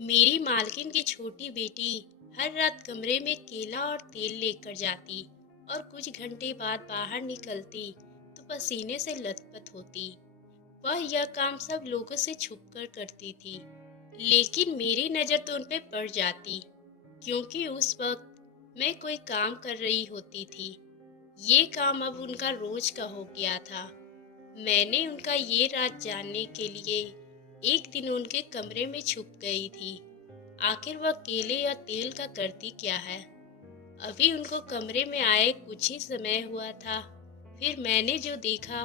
मेरी मालकिन की छोटी बेटी हर रात कमरे में केला और तेल लेकर जाती और कुछ घंटे बाद बाहर निकलती तो पसीने से लथपथ होती। वह यह काम सब लोगों से छुपकर करती थी, लेकिन मेरी नज़र तो उन पे पड़ जाती, क्योंकि उस वक्त मैं कोई काम कर रही होती थी। ये काम अब उनका रोज का हो गया था। मैंने उनका ये राज जानने के लिए एक दिन उनके कमरे में छुप गई थी। आखिर वह केले या तेल का करती क्या है। अभी उनको कमरे में आए कुछ ही समय हुआ था, फिर मैंने जो देखा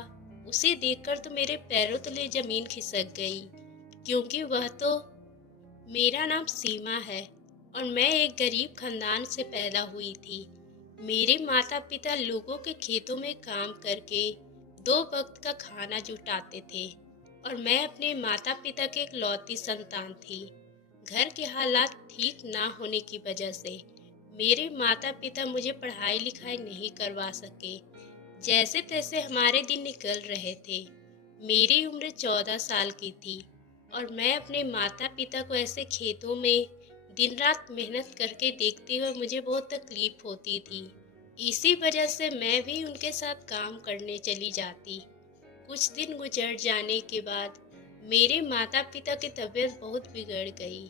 उसे देखकर तो मेरे पैरों तले जमीन खिसक गई, क्योंकि वह तो मेरा नाम सीमा है और मैं एक गरीब खानदान से पैदा हुई थी। मेरे माता पिता लोगों के खेतों में काम करके दो वक्त का खाना जुटाते थे और मैं अपने माता पिता की इकलौती संतान थी। घर के हालात ठीक ना होने की वजह से मेरे माता पिता मुझे पढ़ाई लिखाई नहीं करवा सके। जैसे तैसे हमारे दिन निकल रहे थे। मेरी उम्र 14 साल की थी और मैं अपने माता पिता को ऐसे खेतों में दिन रात मेहनत करके देखते हुए मुझे बहुत तकलीफ होती थी। इसी वजह से मैं भी उनके साथ काम करने चली जाती। कुछ दिन गुजर जाने के बाद मेरे माता पिता की तबीयत बहुत बिगड़ गई।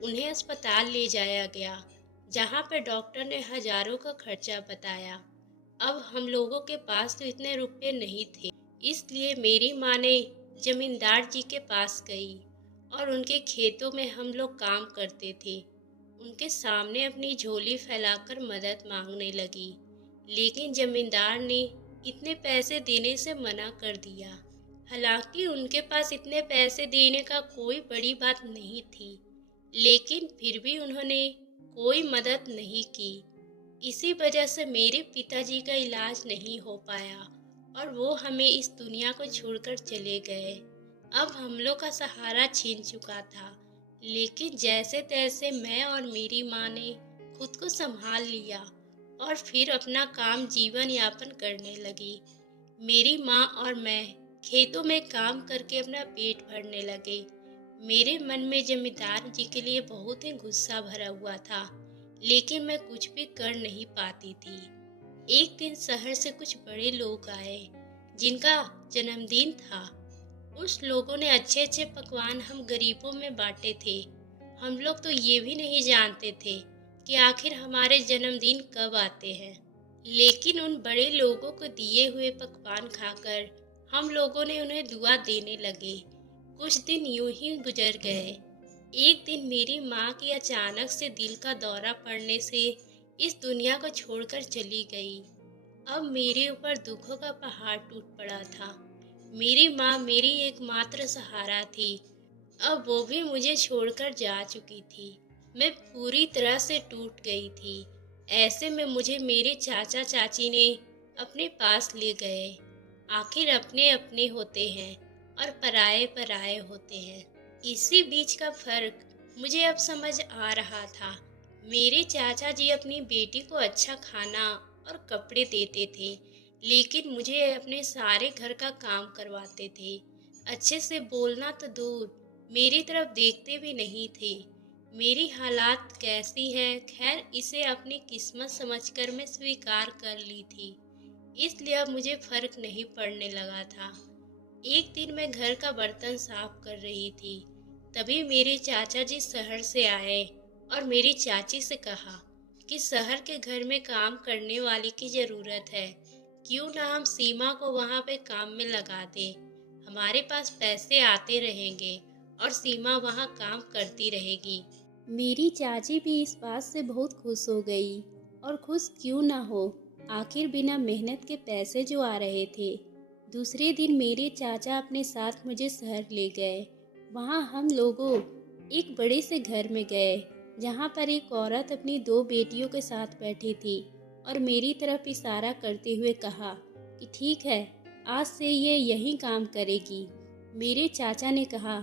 उन्हें अस्पताल ले जाया गया, जहाँ पर डॉक्टर ने हजारों का खर्चा बताया। अब हम लोगों के पास तो इतने रुपए नहीं थे, इसलिए मेरी माँ ने जमींदार जी के पास गई और उनके खेतों में हम लोग काम करते थे। उनके सामने अपनी झोली फैलाकर मदद मांगने लगी, लेकिन जमींदार ने इतने पैसे देने से मना कर दिया। हालांकि उनके पास इतने पैसे देने का कोई बड़ी बात नहीं थी, लेकिन फिर भी उन्होंने कोई मदद नहीं की। इसी वजह से मेरे पिताजी का इलाज नहीं हो पाया और वो हमें इस दुनिया को छोड़कर चले गए। अब हम लोग का सहारा छीन चुका था, लेकिन जैसे तैसे मैं और मेरी माँ ने खुद को संभाल लिया और फिर अपना काम जीवन यापन करने लगी। मेरी माँ और मैं खेतों में काम करके अपना पेट भरने लगे। मेरे मन में जमींदार जी के लिए बहुत ही गुस्सा भरा हुआ था, लेकिन मैं कुछ भी कर नहीं पाती थी। एक दिन शहर से कुछ बड़े लोग आए, जिनका जन्मदिन था। उस लोगों ने अच्छे अच्छे पकवान हम गरीबों में बांटे थे। हम लोग तो ये भी नहीं जानते थे कि आखिर हमारे जन्मदिन कब आते हैं, लेकिन उन बड़े लोगों को दिए हुए पकवान खाकर हम लोगों ने उन्हें दुआ देने लगे। कुछ दिन यूं ही गुजर गए। एक दिन मेरी माँ की अचानक से दिल का दौरा पड़ने से इस दुनिया को छोड़कर चली गई। अब मेरे ऊपर दुखों का पहाड़ टूट पड़ा था। मेरी माँ मेरी एकमात्र सहारा थी, अब वो भी मुझे छोड़कर जा चुकी थी। मैं पूरी तरह से टूट गई थी। ऐसे में मुझे मेरे चाचा चाची ने अपने पास ले गए। आखिर अपने अपने होते हैं और पराये पराये होते हैं। इसी बीच का फर्क मुझे अब समझ आ रहा था। मेरे चाचा जी अपनी बेटी को अच्छा खाना और कपड़े देते थे, लेकिन मुझे अपने सारे घर का काम करवाते थे। अच्छे से बोलना तो दूर, मेरी तरफ देखते भी नहीं थे। मेरी हालात कैसी है, खैर इसे अपनी किस्मत समझकर मैं स्वीकार कर ली थी, इसलिए अब मुझे फर्क नहीं पड़ने लगा था। एक दिन मैं घर का बर्तन साफ कर रही थी, तभी मेरे चाचा जी शहर से आए और मेरी चाची से कहा कि शहर के घर में काम करने वाली की ज़रूरत है, क्यों ना हम सीमा को वहाँ पे काम में लगा दें। हमारे पास पैसे आते रहेंगे और सीमा वहाँ काम करती रहेगी। मेरी चाची भी इस बात से बहुत खुश हो गई, और खुश क्यों ना हो, आखिर बिना मेहनत के पैसे जो आ रहे थे। दूसरे दिन मेरे चाचा अपने साथ मुझे शहर ले गए। वहाँ हम लोगों एक बड़े से घर में गए, जहाँ पर एक औरत अपनी दो बेटियों के साथ बैठी थी और मेरी तरफ इशारा करते हुए कहा कि ठीक है, आज से ये यहीं काम करेगी। मेरे चाचा ने कहा,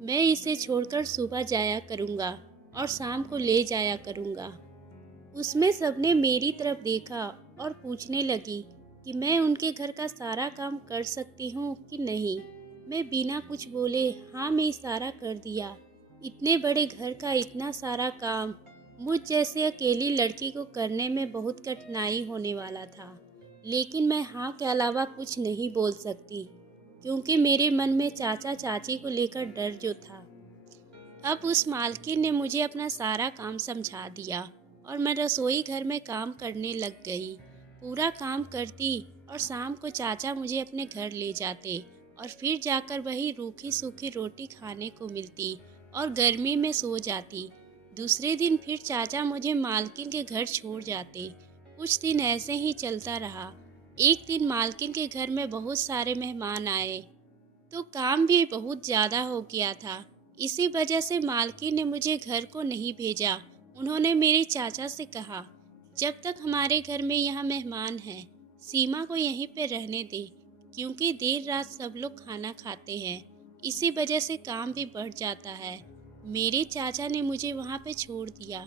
मैं इसे छोड़कर सुबह जाया करूँगा और शाम को ले जाया करूँगा। उसमें सबने मेरी तरफ देखा और पूछने लगी कि मैं उनके घर का सारा काम कर सकती हूँ कि नहीं। मैं बिना कुछ बोले हाँ में इशारा कर दिया। इतने बड़े घर का इतना सारा काम मुझ जैसे अकेली लड़की को करने में बहुत कठिनाई होने वाला था। लेकिन मैं हाँ के अलावा कुछ नहीं बोल सकती, क्योंकि मेरे मन में चाचा चाची को लेकर डर जो था। अब उस मालकिन ने मुझे अपना सारा काम समझा दिया और मैं रसोई घर में काम करने लग गई। पूरा काम करती और शाम को चाचा मुझे अपने घर ले जाते और फिर जाकर वही रूखी सूखी रोटी खाने को मिलती और गर्मी में सो जाती। दूसरे दिन फिर चाचा मुझे मालकिन के घर छोड़ जाते। कुछ दिन ऐसे ही चलता रहा। एक दिन मालकिन के घर में बहुत सारे मेहमान आए, तो काम भी बहुत ज़्यादा हो गया था। इसी वजह से मालकिन ने मुझे घर को नहीं भेजा। उन्होंने मेरे चाचा से कहा, जब तक हमारे घर में यहाँ मेहमान हैं, सीमा को यहीं पे रहने दे, क्योंकि देर रात सब लोग खाना खाते हैं। इसी वजह से काम भी बढ़ जाता है। मेरे चाचा ने मुझे वहाँ पे छोड़ दिया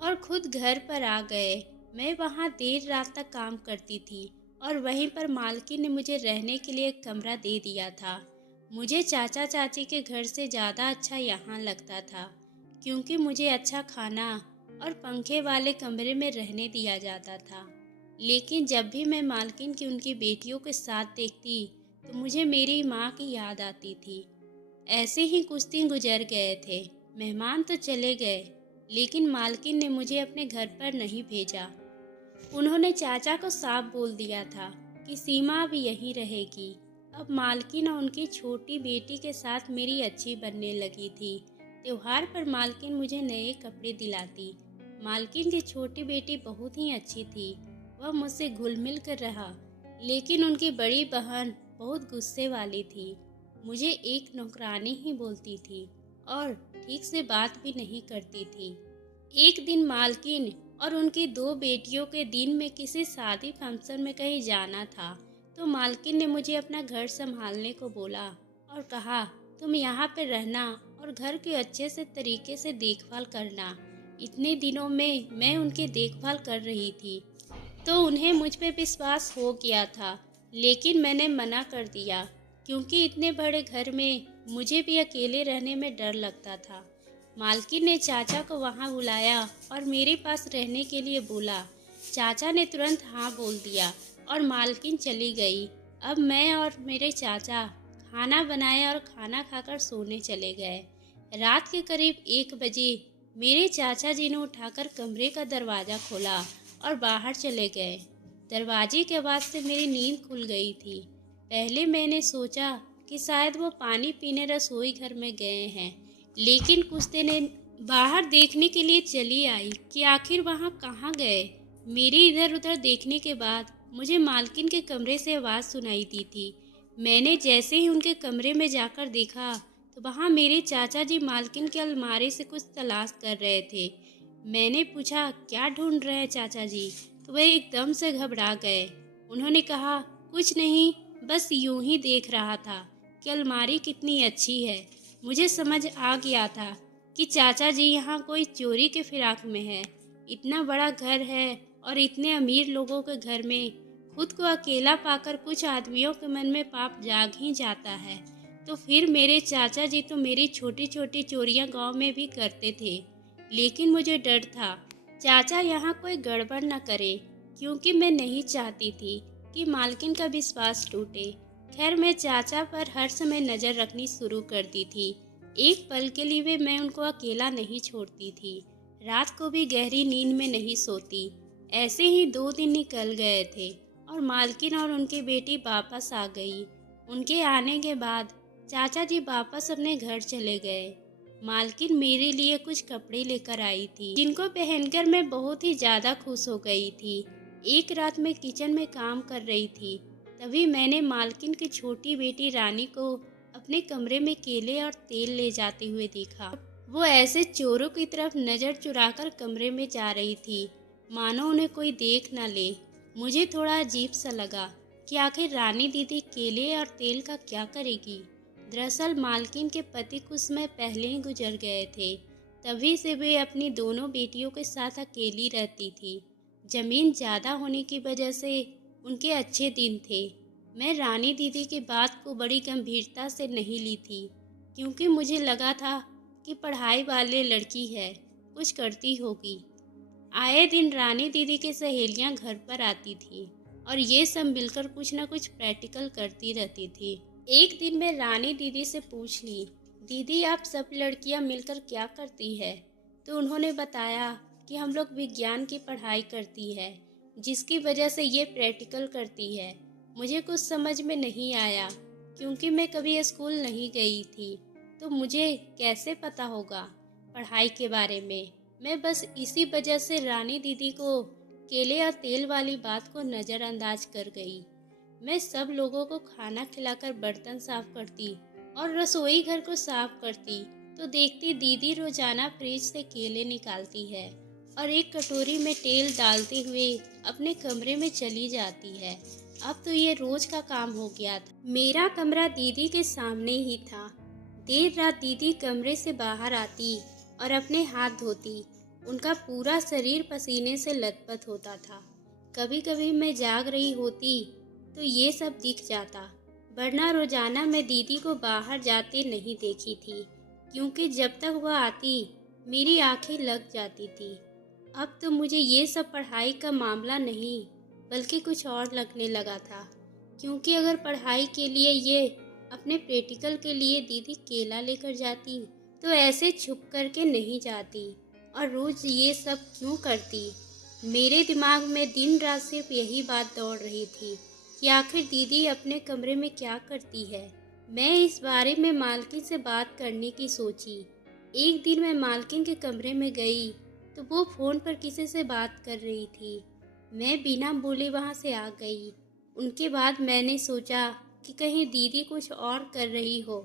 और खुद घर पर आ गए। मैं वहाँ देर रात तक काम करती थी और वहीं पर मालकिन ने मुझे रहने के लिए एक कमरा दे दिया था। मुझे चाचा चाची के घर से ज़्यादा अच्छा यहाँ लगता था, क्योंकि मुझे अच्छा खाना और पंखे वाले कमरे में रहने दिया जाता था। लेकिन जब भी मैं मालकिन की उनकी बेटियों के साथ देखती, तो मुझे मेरी माँ की याद आती थी। ऐसे ही कुछ दिन गुजर गए थे। मेहमान तो चले गए, लेकिन मालकिन ने मुझे अपने घर पर नहीं भेजा। उन्होंने चाचा को साफ बोल दिया था कि सीमा अब यहीं रहेगी। अब मालकिन और उनकी छोटी बेटी के साथ मेरी अच्छी बनने लगी थी। त्योहार पर मालकिन मुझे नए कपड़े दिलाती। मालकिन की छोटी बेटी बहुत ही अच्छी थी। वह मुझसे घुल मिल कर रहा, लेकिन उनकी बड़ी बहन बहुत गुस्से वाली थी। मुझे एक नौकरानी ही बोलती थी और ठीक से बात भी नहीं करती थी। एक दिन मालकिन और उनकी दो बेटियों के दिन में किसी शादी फंक्शन में कहीं जाना था, तो मालकिन ने मुझे अपना घर संभालने को बोला और कहा, तुम यहाँ पे रहना और घर की अच्छे से तरीके से देखभाल करना। इतने दिनों में मैं उनकी देखभाल कर रही थी, तो उन्हें मुझ पे विश्वास हो गया था। लेकिन मैंने मना कर दिया, क्योंकि इतने बड़े घर में मुझे भी अकेले रहने में डर लगता था। मालकिन ने चाचा को वहाँ बुलाया और मेरे पास रहने के लिए बोला। चाचा ने तुरंत हाँ बोल दिया और मालकिन चली गई। अब मैं और मेरे चाचा खाना बनाए और खाना खाकर सोने चले गए। रात के करीब 1 बजे मेरे चाचा जी ने उठाकर कमरे का दरवाज़ा खोला और बाहर चले गए। दरवाजे के आवाज़ से मेरी नींद खुल गई थी। पहले मैंने सोचा कि शायद वो पानी पीने रसोई घर में गए हैं, लेकिन कुछ देर बाहर देखने के लिए चली आई कि आखिर वहाँ कहाँ गए। मेरे इधर उधर देखने के बाद मुझे मालकिन के कमरे से आवाज़ सुनाई दी थी। मैंने जैसे ही उनके कमरे में जाकर देखा, तो वहाँ मेरे चाचा जी मालकिन के अलमारी से कुछ तलाश कर रहे थे। मैंने पूछा, क्या ढूंढ रहे हैं चाचा जी? तो वह एकदम से घबरा गए। उन्होंने कहा, कुछ नहीं, बस यूं ही देख रहा था कि अलमारी कितनी अच्छी है। मुझे समझ आ गया था कि चाचा जी यहाँ कोई चोरी के फिराक में है। इतना बड़ा घर है और इतने अमीर लोगों के घर में खुद को अकेला पाकर कुछ आदमियों के मन में पाप जाग ही जाता है। तो फिर मेरे चाचा जी तो मेरी छोटी छोटी चोरियां गांव में भी करते थे, लेकिन मुझे डर था चाचा यहाँ कोई गड़बड़ न करे, क्योंकि मैं नहीं चाहती थी कि मालकिन का विश्वास टूटे। खैर, मैं चाचा पर हर समय नज़र रखनी शुरू कर दी थी। एक पल के लिए भी मैं उनको अकेला नहीं छोड़ती थी। रात को भी गहरी नींद में नहीं सोती। ऐसे ही 2 दिन निकल गए थे और मालकिन और उनकी बेटी वापस आ गई। उनके आने के बाद चाचा जी वापस अपने घर चले गए। मालकिन मेरे लिए कुछ कपड़े लेकर आई थी, जिनको पहनकर मैं बहुत ही ज़्यादा खुश हो गई थी। एक रात मैं किचन में काम कर रही थी, तभी मैंने मालकिन की छोटी बेटी रानी को अपने कमरे में केले और तेल ले जाते हुए देखा। वो ऐसे चोरों की तरफ नज़र चुराकर कमरे में जा रही थी, मानो उन्हें कोई देख न ले। मुझे थोड़ा अजीब सा लगा कि आखिर रानी दीदी केले और तेल का क्या करेगी। दरअसल मालकिन के पति कुछ समय पहले ही गुजर गए थे, तभी से वे अपनी दोनों बेटियों के साथ अकेली रहती थी। जमीन ज़्यादा होने की वजह से उनके अच्छे दिन थे। मैं रानी दीदी की बात को बड़ी गंभीरता से नहीं ली थी, क्योंकि मुझे लगा था कि पढ़ाई वाले लड़की है, कुछ करती होगी। आए दिन रानी दीदी की सहेलियां घर पर आती थी और ये सब मिलकर कुछ न कुछ प्रैक्टिकल करती रहती थी। एक दिन मैं रानी दीदी से पूछ ली, दीदी आप सब लड़कियां मिलकर क्या करती है? तो उन्होंने बताया कि हम लोग विज्ञान की पढ़ाई करती है, जिसकी वजह से ये प्रैक्टिकल करती है। मुझे कुछ समझ में नहीं आया क्योंकि मैं कभी स्कूल नहीं गई थी, तो मुझे कैसे पता होगा पढ़ाई के बारे में। मैं बस इसी वजह से रानी दीदी को केले और तेल वाली बात को नज़रअंदाज कर गई। मैं सब लोगों को खाना खिलाकर बर्तन साफ करती और रसोई घर को साफ करती, तो देखती दीदी रोजाना फ्रिज से केले निकालती है और एक कटोरी में तेल डालते हुए अपने कमरे में चली जाती है। अब तो ये रोज का काम हो गया था। मेरा कमरा दीदी के सामने ही था। देर रात दीदी कमरे से बाहर आती और अपने हाथ धोती। उनका पूरा शरीर पसीने से लथपथ होता था। कभी कभी मैं जाग रही होती तो ये सब दिख जाता, वरना रोजाना मैं दीदी को बाहर जाते नहीं देखी थी, क्योंकि जब तक वह आती मेरी आंखें लग जाती थी। अब तो मुझे ये सब पढ़ाई का मामला नहीं बल्कि कुछ और लगने लगा था, क्योंकि अगर पढ़ाई के लिए ये अपने प्रैक्टिकल के लिए दीदी केला लेकर जाती तो ऐसे छुप करके नहीं जाती और रोज ये सब क्यों करती। मेरे दिमाग में दिन रात सिर्फ यही बात दौड़ रही थी कि आखिर दीदी अपने कमरे में क्या करती है। मैं इस बारे में मालकिन से बात करने की सोची। एक दिन मैं मालकिन के कमरे में गई तो वो फोन पर किसी से बात कर रही थी। मैं बिना बोले वहां से आ गई। उनके बाद मैंने सोचा कि कहीं दीदी कुछ और कर रही हो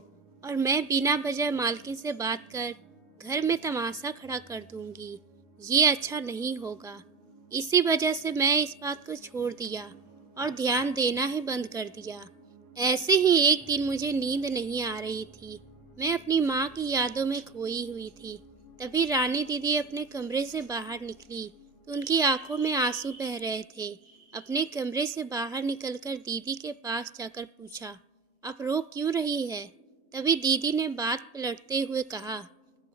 और मैं बिना वजह मालकिन से बात कर घर में तमाशा खड़ा कर दूंगी। ये अच्छा नहीं होगा। इसी वजह से मैं इस बात को छोड़ दिया और ध्यान देना ही बंद कर दिया। ऐसे ही एक दिन मुझे नींद नहीं आ रही थी। मैं अपनी माँ की यादों में खोई हुई थी। तभी रानी दीदी अपने कमरे से बाहर निकली तो उनकी आंखों में आंसू बह रहे थे। अपने कमरे से बाहर निकलकर दीदी के पास जाकर पूछा, आप रो क्यों रही है? तभी दीदी ने बात पलटते हुए कहा,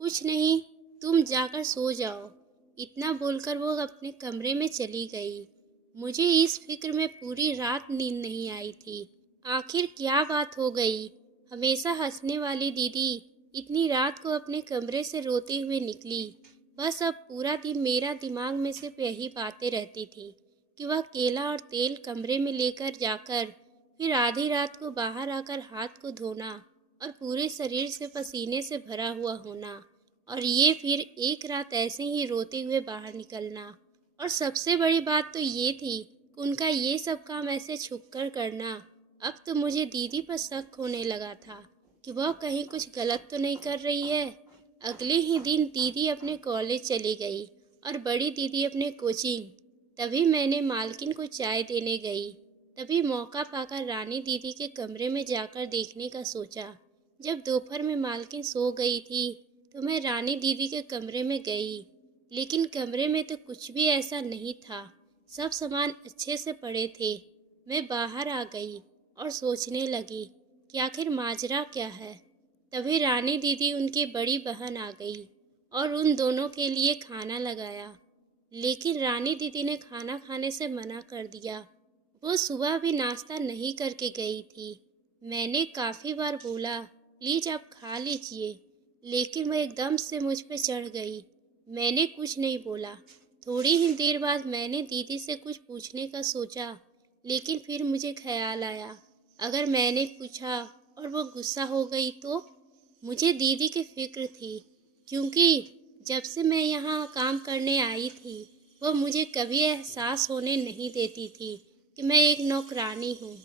कुछ नहीं, तुम जाकर सो जाओ। इतना बोलकर वो अपने कमरे में चली गई। मुझे इस फिक्र में पूरी रात नींद नहीं आई थी। आखिर क्या बात हो गई? हमेशा हंसने वाली दीदी इतनी रात को अपने कमरे से रोते हुए निकली। बस अब पूरा दिन मेरा दिमाग में सिर्फ यही बातें रहती थी कि वह केला और तेल कमरे में लेकर जाकर फिर आधी रात को बाहर आकर हाथ को धोना और पूरे शरीर से पसीने से भरा हुआ होना, और ये फिर एक रात ऐसे ही रोते हुए बाहर निकलना। और सबसे बड़ी बात तो ये थी कि उनका ये सब काम ऐसे छुप कर करना। अब तो मुझे दीदी पर शक होने लगा था कि वह कहीं कुछ गलत तो नहीं कर रही है। अगले ही दिन दीदी अपने कॉलेज चली गई और बड़ी दीदी अपने कोचिंग। तभी मैंने मालकिन को चाय देने गई। तभी मौका पाकर रानी दीदी के कमरे में जाकर देखने का सोचा। जब दोपहर में मालकिन सो गई थी तो मैं रानी दीदी के कमरे में गई, लेकिन कमरे में तो कुछ भी ऐसा नहीं था। सब सामान अच्छे से पड़े थे। मैं बाहर आ गई और सोचने लगी कि आखिर माजरा क्या है। तभी रानी दीदी उनकी बड़ी बहन आ गई और उन दोनों के लिए खाना लगाया, लेकिन रानी दीदी ने खाना खाने से मना कर दिया। वो सुबह भी नाश्ता नहीं करके गई थी। मैंने काफ़ी बार बोला, प्लीज़ आप खा लीजिए, लेकिन वह एकदम से मुझ पे चढ़ गई। मैंने कुछ नहीं बोला। थोड़ी ही देर बाद मैंने दीदी से कुछ पूछने का सोचा, लेकिन फिर मुझे ख्याल आया, अगर मैंने पूछा और वो गुस्सा हो गई तो। मुझे दीदी की फिक्र थी, क्योंकि जब से मैं यहाँ काम करने आई थी वह मुझे कभी एहसास होने नहीं देती थी कि मैं एक नौकरानी हूँ,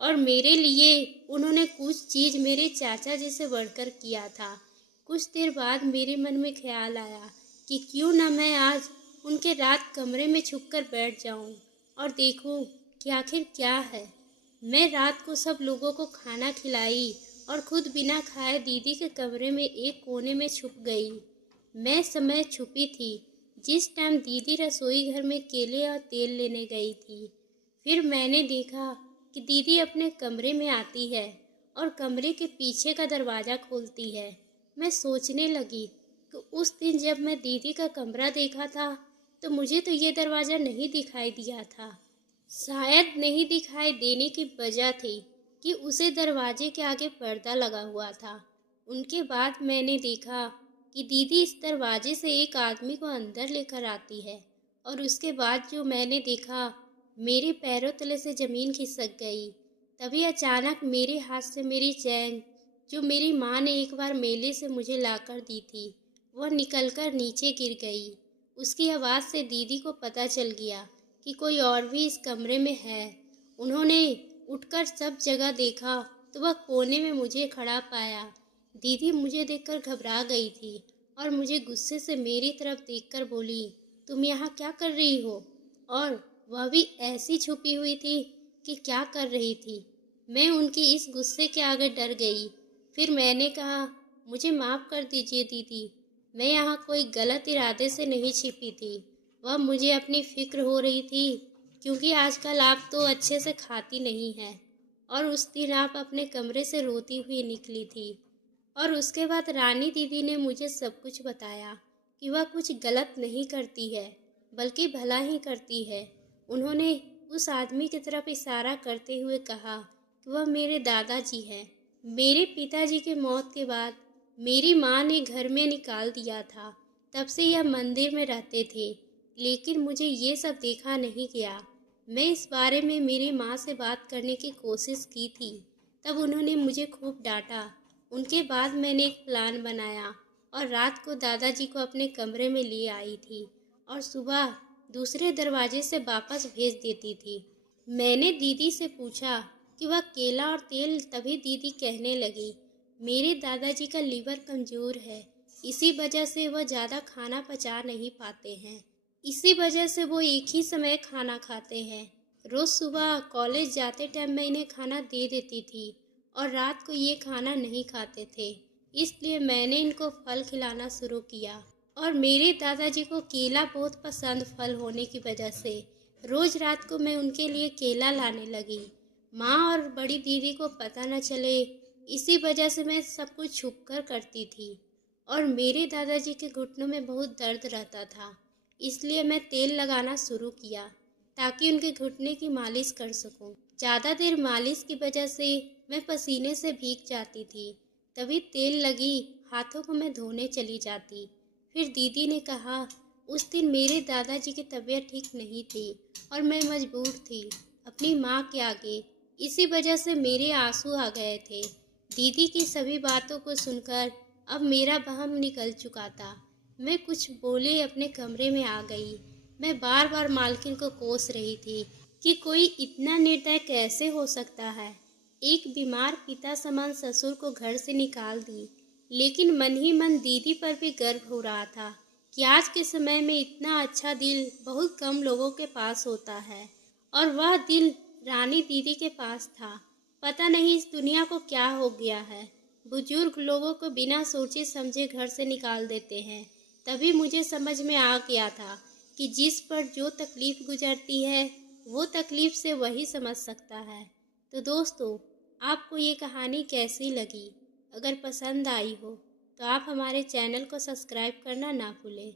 और मेरे लिए उन्होंने कुछ चीज़ मेरे चाचा जी से बढ़कर किया था। कुछ देर बाद मेरे मन में ख्याल आया कि क्यों ना मैं आज उनके रात कमरे में छुपकर बैठ जाऊँ और देखूँ कि आखिर क्या है। मैं रात को सब लोगों को खाना खिलाई और खुद बिना खाए दीदी के कमरे में एक कोने में छुप गई। मैं समय छुपी थी जिस टाइम दीदी रसोई घर में केले और तेल लेने गई थी। फिर मैंने देखा कि दीदी अपने कमरे में आती है और कमरे के पीछे का दरवाज़ा खोलती है। मैं सोचने लगी कि उस दिन जब मैं दीदी का कमरा देखा था तो मुझे तो ये दरवाज़ा नहीं दिखाई दिया था। शायद नहीं दिखाई देने की वजह थी कि उसे दरवाजे के आगे पर्दा लगा हुआ था। उनके बाद मैंने देखा कि दीदी इस दरवाजे से एक आदमी को अंदर लेकर आती है और उसके बाद जो मैंने देखा, मेरे पैरों तले से ज़मीन खिसक गई। तभी अचानक मेरे हाथ से मेरी चैन, जो मेरी माँ ने एक बार मेले से मुझे लाकर दी थी, वह निकलकर नीचे गिर गई। उसकी आवाज़ से दीदी को पता चल गया कि कोई और भी इस कमरे में है। उन्होंने उठकर सब जगह देखा तो वह कोने में मुझे खड़ा पाया। दीदी मुझे देखकर घबरा गई थी और मुझे गुस्से से मेरी तरफ देखकर बोली, तुम यहाँ क्या कर रही हो? और वह भी ऐसी छुपी हुई थी कि क्या कर रही थी। मैं उनकी इस गुस्से के आगे डर गई। फिर मैंने कहा, मुझे माफ़ कर दीजिए दीदी, मैं यहाँ कोई गलत इरादे से नहीं छिपी थी। वह मुझे अपनी फ़िक्र हो रही थी क्योंकि आजकल आप तो अच्छे से खाती नहीं हैं और उस दिन आप अपने कमरे से रोती हुई निकली थी। और उसके बाद रानी दीदी ने मुझे सब कुछ बताया कि वह कुछ गलत नहीं करती है बल्कि भला ही करती है। उन्होंने उस आदमी की तरफ इशारा करते हुए कहा कि वह मेरे दादाजी हैं। मेरे पिताजी की मौत के बाद मेरी माँ ने घर में निकाल दिया था। तब से यह मंदिर में रहते थे, लेकिन मुझे ये सब देखा नहीं गया। मैं इस बारे में मेरी माँ से बात करने की कोशिश की थी, तब उन्होंने मुझे खूब डांटा। उनके बाद मैंने एक प्लान बनाया और रात को दादाजी को अपने कमरे में ले आई थी और सुबह दूसरे दरवाजे से वापस भेज देती थी। मैंने दीदी से पूछा कि वह केला और तेल, तभी दीदी कहने लगी, मेरे दादाजी का लीवर कमज़ोर है, इसी वजह से वह ज़्यादा खाना पचा नहीं पाते हैं। इसी वजह से वो एक ही समय खाना खाते हैं। रोज़ सुबह कॉलेज जाते टाइम मैं इन्हें खाना दे देती थी और रात को ये खाना नहीं खाते थे, इसलिए मैंने इनको फल खिलाना शुरू किया। और मेरे दादाजी को केला बहुत पसंद फल होने की वजह से रोज़ रात को मैं उनके लिए केला लाने लगी। माँ और बड़ी दीदी को पता न चले, इसी वजह से मैं सब कुछ छुप कर करती थी। और मेरे दादाजी के घुटनों में बहुत दर्द रहता था, इसलिए मैं तेल लगाना शुरू किया ताकि उनके घुटने की मालिश कर सकूं। ज़्यादा देर मालिश की वजह से मैं पसीने से भीग जाती थी, तभी तेल लगी हाथों को मैं धोने चली जाती। फिर दीदी ने कहा, उस दिन मेरे दादाजी की तबीयत ठीक नहीं थी और मैं मजबूर थी अपनी माँ के आगे, इसी वजह से मेरे आंसू आ गए थे। दीदी की सभी बातों को सुनकर अब मेरा वहम निकल चुका था। मैं कुछ बोले अपने कमरे में आ गई। मैं बार बार मालकिन को कोस रही थी कि कोई इतना निर्दय कैसे हो सकता है। एक बीमार पिता समान ससुर को घर से निकाल दी, लेकिन मन ही मन दीदी पर भी गर्व हो रहा था कि आज के समय में इतना अच्छा दिल बहुत कम लोगों के पास होता है और वह दिल रानी दीदी के पास था। पता नहीं इस दुनिया को क्या हो गया है, बुजुर्ग लोगों को बिना सोचे समझे घर से निकाल देते हैं। तभी मुझे समझ में आ गया था कि जिस पर जो तकलीफ़ गुजरती है वो तकलीफ़ से वही समझ सकता है। तो दोस्तों, आपको ये कहानी कैसी लगी? अगर पसंद आई हो तो आप हमारे चैनल को सब्सक्राइब करना ना भूलें।